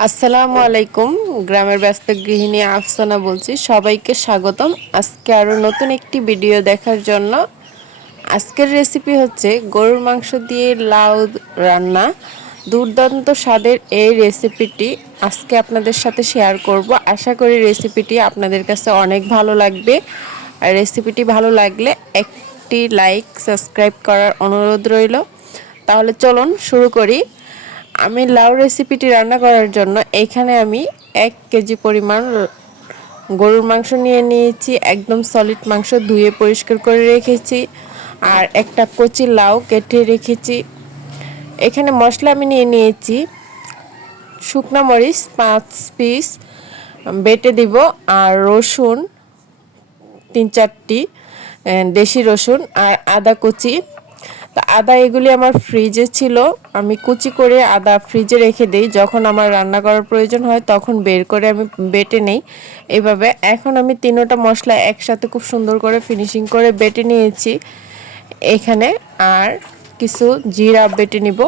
আসসালামু আলাইকুম, গ্রামের ব্যস্ত গৃহিণী আফসানা বলছি। সবাইকে স্বাগতম। আজকে আরও নতুন একটি ভিডিও দেখার জন্য। আজকের রেসিপি হচ্ছে গরুর মাংস দিয়ে লাউ রান্না। দুর্দান্ত স্বাদের এই রেসিপিটি আজকে আপনাদের সাথে শেয়ার করব। আশা করি রেসিপিটি আপনাদের কাছে অনেক ভালো লাগবে। আর রেসিপিটি ভালো লাগলে একটি লাইক সাবস্ক্রাইব করার অনুরোধ রইল। তাহলে চলুন শুরু করি। আমি লাউ রেসিপিটি রান্না করার জন্য এখানে আমি এক কেজি পরিমাণ গরুর মাংস নিয়ে নিয়েছি, একদম সলিড মাংস ধুয়ে পরিষ্কার করে রেখেছি, আর একটা কচি লাউ কেটে রেখেছি। এখানে মশলা আমি নিয়ে নিয়েছি, শুকনো মরিচ পাঁচ পিস বেটে দিব, আর রসুন তিন চারটি দেশি রসুন, আর আদা কুচি তো আদা এগুলি আমার ফ্রিজে ছিল। আমি কুচি করে আদা ফ্রিজে রেখে দিই। যখন আমার রান্না করার প্রয়োজন হয়, তখন বের করে আমি বেটে নেই। এভাবে এখন আমি তিনোটা মশলা একসাথে খুব সুন্দর করে ফিনিশিং করে বেটে নিয়েছি। এখানে আর কিছু জিরা বেটে নিব।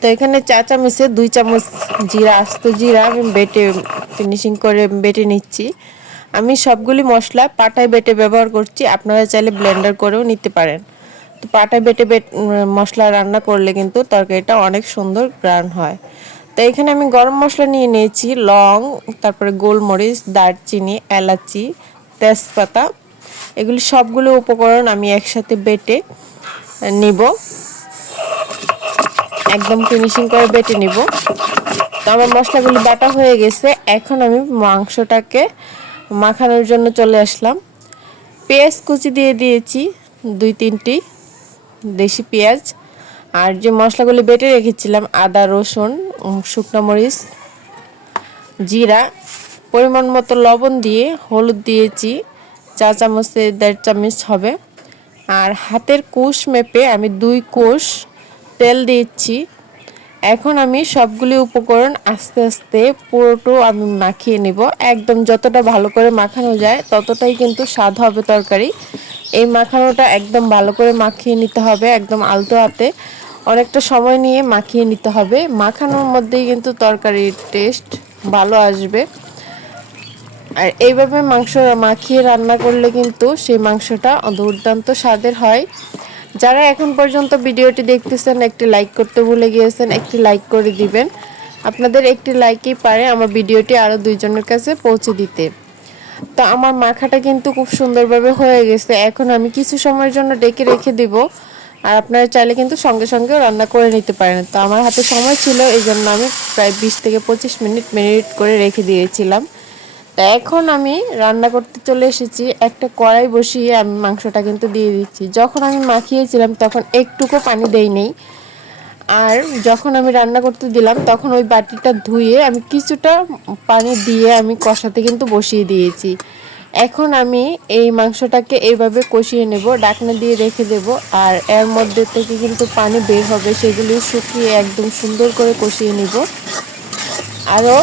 তো এখানে চা চামচে দুই চামচ জিরা, আস্ত জিরা আমি বেটে ফিনিশিং করে বেটে নিচ্ছি। আমি সবগুলি মশলা পাটায় বেটে ব্যবহার করছি। আপনারা চাইলে ব্লেন্ডার করেও নিতে পারেন। তো পাটায় বেটে বেট মশলা রান্না করলে কিন্তু তরকারিটা অনেক সুন্দর গ্রান হয়। তো এখানে আমি গরম মশলা নিয়ে নিয়েছি, লং, তারপরে গোলমরিচ, দারচিনি, এলাচি, তেজপাতা। এগুলি সবগুলো উপকরণ আমি একসাথে বেটে নিব। একদম ফিনিশিং করে বেটে নিব। তো আমার মশলাগুলি বাটা হয়ে গেছে। এখন আমি মাংসটাকে মাখানোর জন্য চলে আসলাম। পেঁয়াজ কুচি দিয়ে দিয়েছি, দুই তিনটি। দেশি পেঁয়াজ আর যে মশলাগুলি বেটে রেখেছিলাম, আদা, রসুন শুকনো মরিচ, জিরা, পরিমাণ মতো লবণ দিয়ে হলুদ দিয়েছি, চা চামচে দেড় চামচ হবে। আর হাতের কোষ মেপে আমি দুই কোষ তেল দিচ্ছি এখন আমি সবগুলি উপকরণ আস্তে আস্তে পুরোটো আমি মাখিয়ে নিব। একদম যতটা ভালো করে মাখানো যায়, ততটাই কিন্তু স্বাদ হবে তরকারি। এই মাখানোটা একদম ভালো করে মাখিয়ে নিতে হবে, একদম আলতো হাতে। অনেকটা সময় নিয়ে মাখিয়ে নিতে হবে। মাখানোর মধ্যেই কিন্তু তরকারির টেস্ট ভালো আসবে। আর এইভাবে মাংস মাখিয়ে রান্না করলে কিন্তু সেই মাংসটা দুর্দান্ত স্বাদের হয়। যারা এখন পর্যন্ত ভিডিওটি দেখতেছেন, একটি লাইক করতে ভুলে গিয়েছেন, একটি লাইক করে দিবেন। আপনাদের একটি লাইকই পারে আমার ভিডিওটি আরও দুইজনের কাছে পৌঁছে দিতে। তো আমার মাখাটা কিন্তু খুব সুন্দরভাবে হয়ে গেছে। এখন আমি কিছু সময়ের জন্য ডেকে রেখে দিব। আর আপনারা চাইলে কিন্তু সঙ্গে সঙ্গেও রান্না করে নিতে পারেন। তো আমার হাতে সময় ছিল এই জন্য আমি প্রায় বিশ থেকে পঁচিশ মিনিট মিনিট করে রেখে দিয়েছিলাম। তা এখন আমি রান্না করতে চলে এসেছি। একটা কড়াই বসিয়ে আমি মাংসটা কিন্তু দিয়ে দিচ্ছি। যখন আমি মাখিয়েছিলাম, তখন একটুকু পানি দেই নেই আর যখন আমি রান্না করতে দিলাম, তখন ওই বাটিটা ধুয়ে আমি কিছুটা পানি দিয়ে আমি কষাতে কিন্তু বসিয়ে দিয়েছি। এখন আমি এই মাংসটাকে এইভাবে কষিয়ে নেব, ডাকনা দিয়ে রেখে দেব আর এর মধ্যে থেকে কিন্তু পানি বের হবে, সেগুলি শুকিয়ে একদম সুন্দর করে কষিয়ে নেব। আরও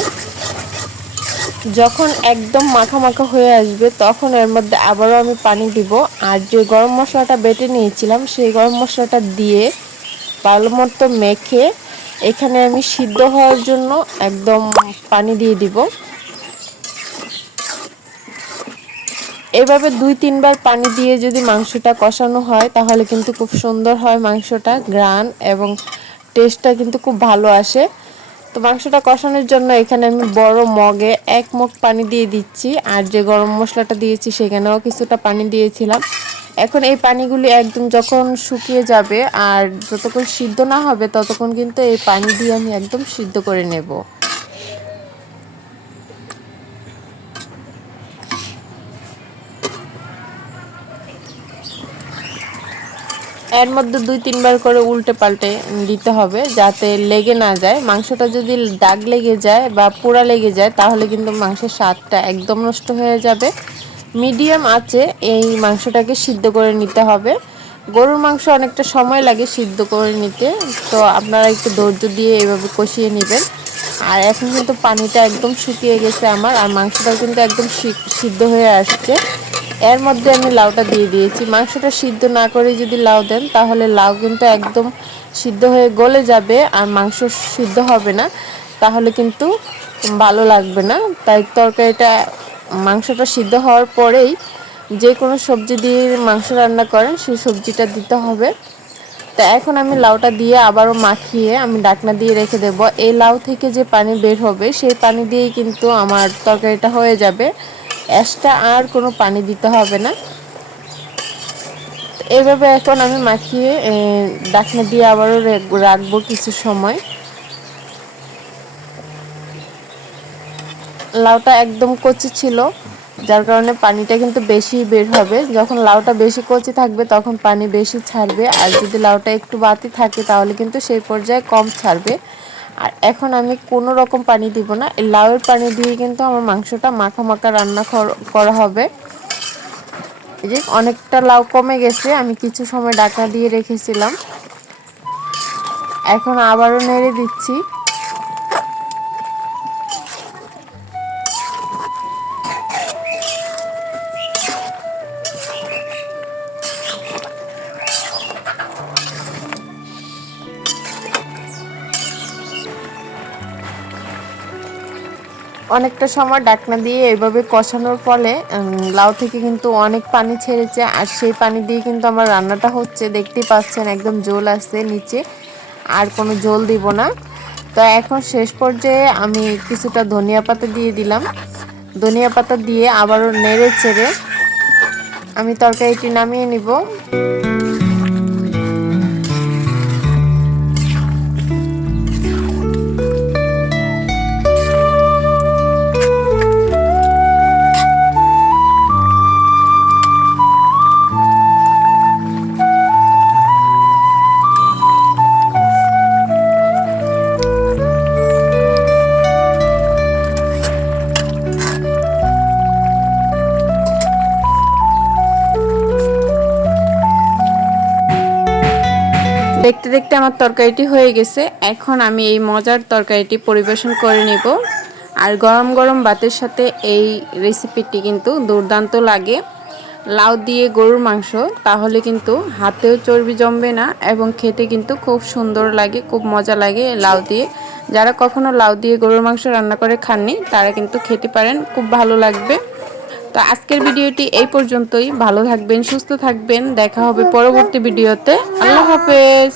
যখন একদম মাখা মাখা হয়ে আসবে, তখন এর মধ্যে আবারও আমি পানি দিব। আর যে গরম মশলাটা বেটে নিয়েছিলাম, সেই গরম মশলাটা দিয়ে ভালো মতো মেখে এখানে আমি সিদ্ধ হওয়ার জন্য একদম পানি দিয়ে দিব। এভাবে দুই তিনবার পানি দিয়ে যদি মাংসটা কষানো হয়, তাহলে কিন্তু খুব সুন্দর হয় মাংসটা গ্রান এবং টেস্টটা কিন্তু খুব ভালো আসে। তো মাংসটা কষানোর জন্য এখানে আমি বড় মগে এক মগ পানি দিয়ে দিচ্ছি, আর যে গরম মশলাটা দিয়েছি সেখানেও কিছুটা পানি দিয়েছিলাম। এখন এই পানিগুলি একদম যখন শুকিয়ে যাবে আর যতক্ষণ সিদ্ধ না হবে, ততক্ষণ কিন্তু এই পানি দিয়ে আমি একদম সিদ্ধ করে নেব। এর মধ্যে দুই তিনবার করে উল্টে পাল্টে দিতে হবে যাতে লেগে না যায়। মাংসটা যদি দাগ লেগে যায় বা পোড়া লেগে যায়, তাহলে কিন্তু মাংসের স্বাদটা একদম নষ্ট হয়ে যাবে। মিডিয়াম আছে, এই মাংসটাকে সিদ্ধ করে নিতে হবে। গরুর মাংস অনেকটা সময় লাগে সিদ্ধ করে নিতে, তো আপনারা একটু ধৈর্য দিয়ে এভাবে কষিয়ে নেবেন। আর এখন কিন্তু পানিটা একদম শুকিয়ে গেছে আমার, আর মাংসটাও কিন্তু একদম সিদ্ধ হয়ে আসছে। এর মধ্যে আমি লাউটা দিয়ে দিয়েছি। মাংসটা সিদ্ধ না করে যদি লাউ দেন, তাহলে লাউ কিন্তু একদম সিদ্ধ হয়ে গলে যাবে, আর মাংস সিদ্ধ হবে না। তাহলে কিন্তু ভালো লাগবে না। তাই তরকারিটা মাংসটা সিদ্ধ হওয়ার পরেই যে কোনো সবজি দিয়ে মাংস রান্না করেন, সেই সবজিটা দিতে হবে। তা এখন আমি লাউটা দিয়ে আবারও মাখিয়ে আমি ডাকনা দিয়ে রেখে দেব। এই লাউ থেকে যে পানি বের হবে, সেই পানি দিয়েই কিন্তু আমার তরকারিটা হয়ে যাবে। এক্সট্রা আর কোনো পানি দিতে হবে না। এভাবে এখন আমি মাখিয়ে ডাকনা দিয়ে আবারও রাখব কিছু সময়। লাউটা একদম কচি ছিল, যার কারণে পানিটা কিন্তু বেশি বের হবে। যখন লাউটা বেশি কচি থাকবে, তখন পানি বেশি ছাড়বে। আর যদি লাউটা একটু বাতি থাকে, তাহলে কিন্তু সেই পর্যায়ে কম ছাড়বে। আর এখন আমি কোনো রকম পানি দিব না। এই লাউয়ের পানি দিয়ে কিন্তু আমার মাংসটা মাখা মাখা রান্না করা হবে। এই যে অনেকটা লাউ কমে গেছে, আমি কিছু সময় ডাকা দিয়ে রেখেছিলাম। এখন আবারও নেড়ে দিচ্ছি। অনেকটা সময় ডাকনা দিয়ে এভাবে কষানোর ফলে লাউ থেকে কিন্তু অনেক পানি ছেড়েছে। আর সেই পানি দিয়ে কিন্তু আমার রান্নাটা হচ্ছে। দেখতেই পাচ্ছেন একদম জোল আসছে নিচে। আর কোনো জল দিব না। তো এখন শেষ পর্যায়ে আমি কিছুটা ধনিয়া পাতা দিয়ে দিলাম। ধনিয়া পাতা দিয়ে আবারও নেড়ে চেড়ে আমি তরকারিটি নামিয়ে নিব। দেখতে আমার তরকারিটি হয়ে গেছে। এখন আমি এই মজার তরকারিটি পরিবেশন করে নেব। আর গরম গরম ভাতের সাথে এই রেসিপিটি কিন্তু দুর্দান্ত লাগে। লাউ দিয়ে গরুর মাংস, তাহলে কিন্তু হাতেও চর্বি জমবে না এবং খেতে কিন্তু খুব সুন্দর লাগে, খুব মজা লাগে লাউ দিয়ে। যারা কখনো লাউ দিয়ে গরুর মাংস রান্না করে খাননি, তারা কিন্তু খেতে পারেন, খুব ভালো লাগবে। তো আজকের ভিডিওটি এই পর্যন্তই। ভালো থাকবেন, সুস্থ থাকবেন। দেখা হবে পরবর্তী ভিডিওতে। আল্লাহ হাফেজ।